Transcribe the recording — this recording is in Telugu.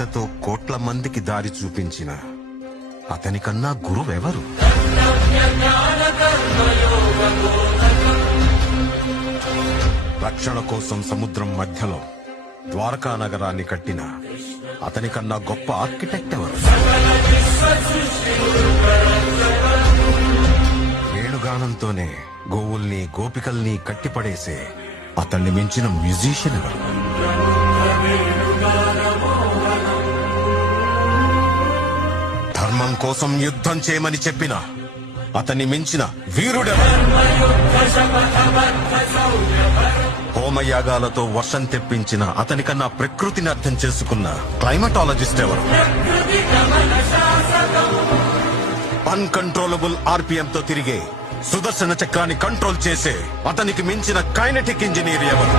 గీతతో కోట్ల మందికి దారి చూపించిన అతనికన్నా గురువెవరు? రక్షణ కోసం సముద్రం మధ్యలో ద్వారకా నగరాన్ని కట్టిన అతనికన్నా గొప్ప ఆర్కిటెక్ట్ ఎవరు? వేణుగానంతోనే గోవుల్ని గోపికల్ని కట్టిపడేసే అతన్ని మించిన మ్యూజిషియన్ ఎవరు? ధర్మం కోసం యుద్ధం చేయమని చెప్పిన అతన్ని మించిన వీరుడెవరు? హోమయాగాలతో వర్షం తెప్పించిన అతనికన్నా ప్రకృతిని అర్థం చేసుకున్న క్లైమటాలజిస్ట్ ఎవరు? అన్కంట్రోలబుల్ ఆర్పిఎంతో తిరిగే సుదర్శన చక్రాన్ని కంట్రోల్ చేసే అతనికి మించిన కైనెటిక్ ఇంజనీర్ ఎవరు?